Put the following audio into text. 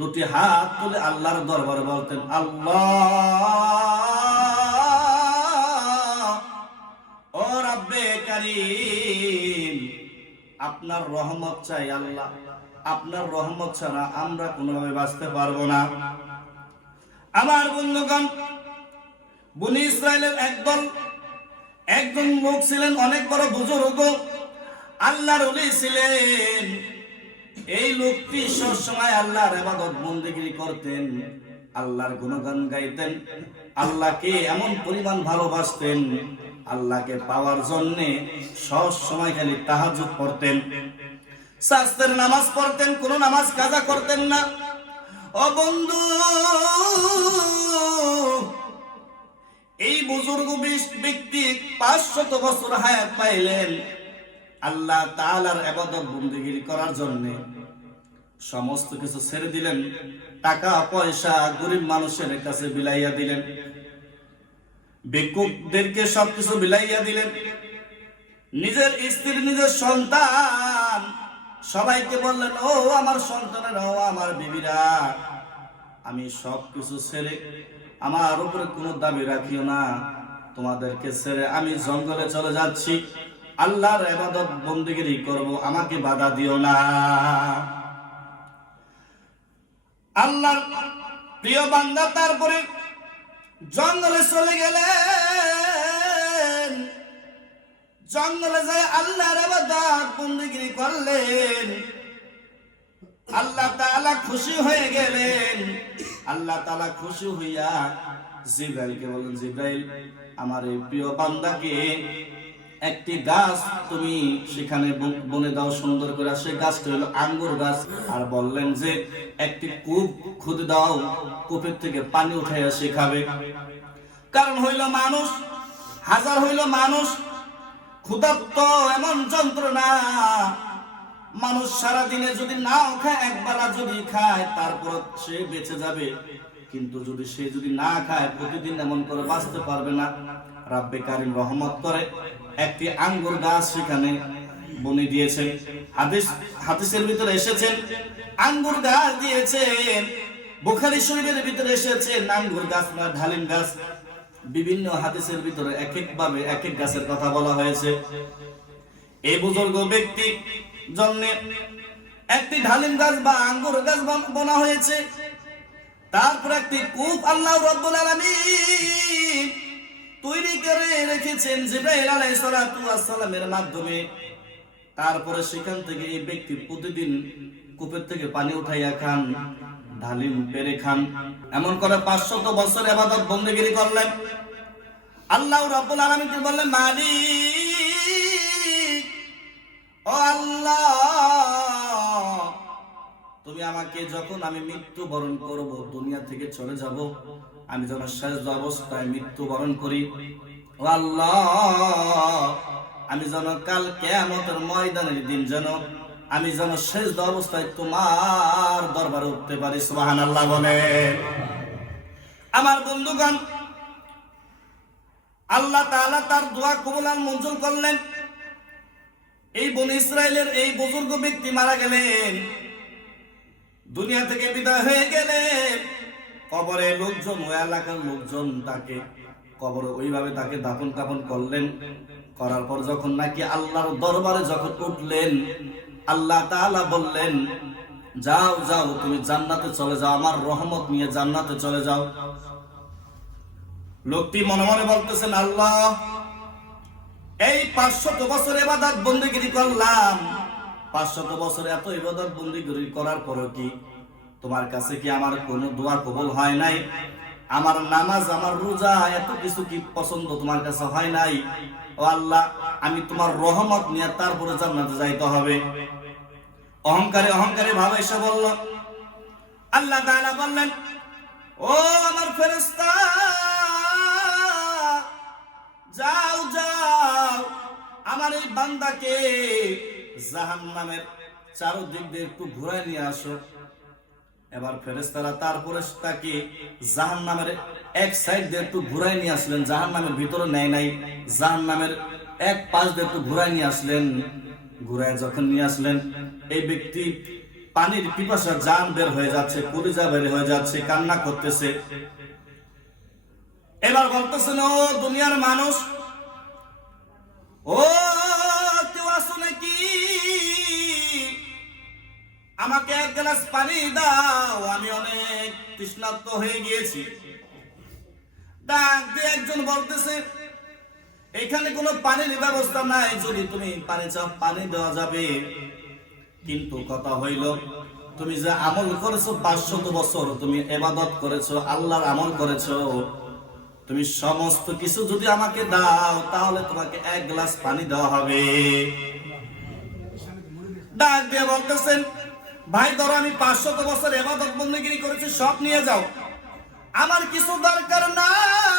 দুটি হাত তুলে আল্লাহর দরবারে বলতেন, আল্লাহ ও রাব্বে কারীম, আপনার রহমত চাই আল্লাহ, আপনার রহমত ছাড়া আমরা কোনোভাবে বাঁচতে পারবো না। আমার বন্ধুগণ, বনী ইসরায়েলের একজন লোক ছিলেন, অনেক বড় বুজুর্গ, আল্লাহর ওলি ছিলেন। এই লোকটি সবসময় আল্লাহর ইবাদত বন্দেগী করতেন, আল্লাহর গুণগান গাইতেন, আল্লাহকে এমন পরিমাণ ভালোবাসতেন, আল্লাহকে পাওয়ার জন্য সব সময় খালি তাহাজ্জুদ পড়তেন, সাস্তের নামাজ পড়তেন, কোন নামাজ কাজা করতেন না। ও বন্ধু, এই বুজুর্গ ব্যক্তি 500 বছর হায়াত পাইলেন আল্লাহ তাআলার ইবাদত বন্দেগী করার জন্য। সমস্ত কিছু ছেড়ে দিলেন, টাকা পয়সা গরিব মানুষের কাছে বিলাইয়া দিলেন, ভিক্ষুকদেরকে সবকিছু বিলাইয়া দিলেন, নিজের স্ত্রী, নিজের সন্তান সবাইকে বললেন, ও আমার সন্তানেরা, ও আমার বিবিরা, আমি সবকিছু ছেড়ে, আমার উপরে কোনো দাবি রাখিও না, তোমাদেরকে ছেড়ে আমি জঙ্গলে চলে যাচ্ছি, আল্লাহর ইবাদত বন্দেগী করব, আমাকে বাধা দিও না। আল্লাহর প্রিয় বান্দা তারপরে জঙ্গলে চলে গেলেন, জঙ্গলে যায় আল্লাহর ইবাদত বন্দেগী করলেন। আল্লাহ তাআলা খুশি হয়ে গেলেন। আল্লাহ তাআলা খুশি হইয়া জিবরাইলকে বলেন, জিবরাইল, আমার এই প্রিয় বান্দাকে একটি গাছ তুমি সেখানে বনে দাও সুন্দর করে। সে গাছটা হলো আঙ্গুর গাছ। আর বললেন যে একটি কূপ খুঁজে দাও, কূপের থেকে পানি উঠাইয়া সে খাবে। কারণ হইল মানুষ, হাজার হইল মানুষ, ক্ষুধার্ত এমন যন্ত্রণা, মানুষ সারাদিনে যদি নাও খায়, একবেলা যদি খায় তারপর সে বেঁচে যাবে, কিন্তু সে যদি না খায় প্রতিদিন এমন করে বাঁচতে পারবে না। রাব্বে কারীম রহমত করে একটি আঙ্গুর গাছ সেখানে বনে দিয়েছেন। হাদিসের ভিতরে এসেছেন আঙ্গুর গাছ দিয়েছেন, বুখারী শরীফের ভিতরে এসেছেন আঙ্গুর গাছ না ডালিম গাছ। বিভিন্ন হাদিসের ভিতরে এক এক ভাবে এক এক গাছের কথা বলা হয়েছে। এই বুজুর্গ ব্যক্তি জন্য একটি ডালিম গাছ বা আঙ্গুর গাছ বনা হয়েছে। তারপর একটি কূপ আল্লাহ রাব্বুল আলামিন তৈরি করে রেখেছেন জিবরাইল আলাইহিস সালাতু ওয়াস সালামের মাধ্যমে। তারপরে সেখান থেকে এই ব্যক্তি প্রতিদিন কূপের থেকে পানি উঠাইয়া খান, ডালিম পেরে খান। এমন করে 500 বছর ইবাদত বন্দেগী করলেন। আল্লাহ রাব্বুল আলামিন বললেন, মালিক ও আল্লাহ, তুমি আমাকে যখন আমি মৃত্যুবরণ করব, দুনিয়া থেকে চলে যাব, আমি যেন শেষ অবস্থায় মৃত্যুবরণ করি। ও আল্লাহ, আমি যেন কাল কিয়ামতের ময়দানের দিন আমি যেন শেষ অবস্থায় তোমার দরবারে উঠতে পারি। সুবহানাল্লাহ বলেন। আমার বন্ধুগণ, আল্লাহ তাআলা তার দোয়া কবুল আর মঞ্জুর করলেন। এই বনী ইসরায়েলের এই বুজুর্গ ব্যক্তি মারা গেলেন, দুনিয়া থেকে বিদায় হয়ে গেলেন। কবরে লোকজন, ওই এলাকার লোকজন তাকে কবরে ওইভাবে তাকে দাফন কাফন করলেন। করার পর যখন নাকি আল্লাহর দরবারে যখন উঠলেন, আল্লাহ তাআলা বললেন, যাও যাও, তুমি জান্নাতে চলে যাও, আমার রহমত নিয়ে জান্নাতে চলে যাও। লোকটি মনে মনে বলতেছেন, আল্লাহ, এই 500 বছর ইবাদত বন্দেগী করলাম, 500 বছর এত ইবাদত বন্দেগী করার পরও কি তোমার কাছে কি আমার কোনো দোয়া কবুল হয় নাই? আমার নামাজ, আমার রোজা, এত কিছু কি পছন্দ তোমার কাছে হয় নাই? ও আল্লাহ, আমি তোমার রহমত নিয়ে তারপরে জান্নাতে যাইতে হবে। অহংকারে ভাবে এসে বলল। আল্লাহ তাআলা বললেন, ও আমার ফেরেশতা, যাও যাও, আমার এই বান্দাকে জাহান্নামের চারদিক দিয়ে একটু ঘুরায় নিয়ে আসো। এবার ফেরেশতারা তারপরে তাকে জাহান্নামের এক সাইড দিয়ে একটু ঘুরায় নিয়ে আসলেন। জাহান্নামের ভিতরে নেয় নাই, জাহান্নামের এক পাশ দিয়ে একটু ঘুরায় নিয়ে আসলেন। ঘুরায় যখন নিয়ে আসলেন, এই ব্যক্তি পানির পিপাসা, জান বের হয়ে যাচ্ছে, কলিজা বের হয়ে যাচ্ছে, কান্না করতেছে। এবার বলতেছেন, ও দুনিয়ার মানুষ, ও কেউ আসো নাকি, আমাকে এক গ্লাস পানি দাও, আমি অনেক তৃষ্ণার্ত হয়ে গিয়েছি। ডাক দিয়ে একজন বলতেছে, এখানে কোনো পানির ব্যবস্থা নাই, যদি তুমি পানি চাও পানি দেওয়া যাবে, কিন্তু কথা হইল তুমি যে আমল করেছো 500 বছর, তুমি ইবাদত করেছো, আল্লাহর আমল করেছো, তুমি সমস্ত কিছু যদি আমাকে দাও তাহলে তোমাকে এক গ্লাস পানি দেওয়া হবে। ডাক দিয়ে বলতেছেন, ভাই ধরো আমি 500 বছর ইবাদত বন্দেগী করেছি, সব নিয়ে যাও, আমার কিছু দরকার নাই।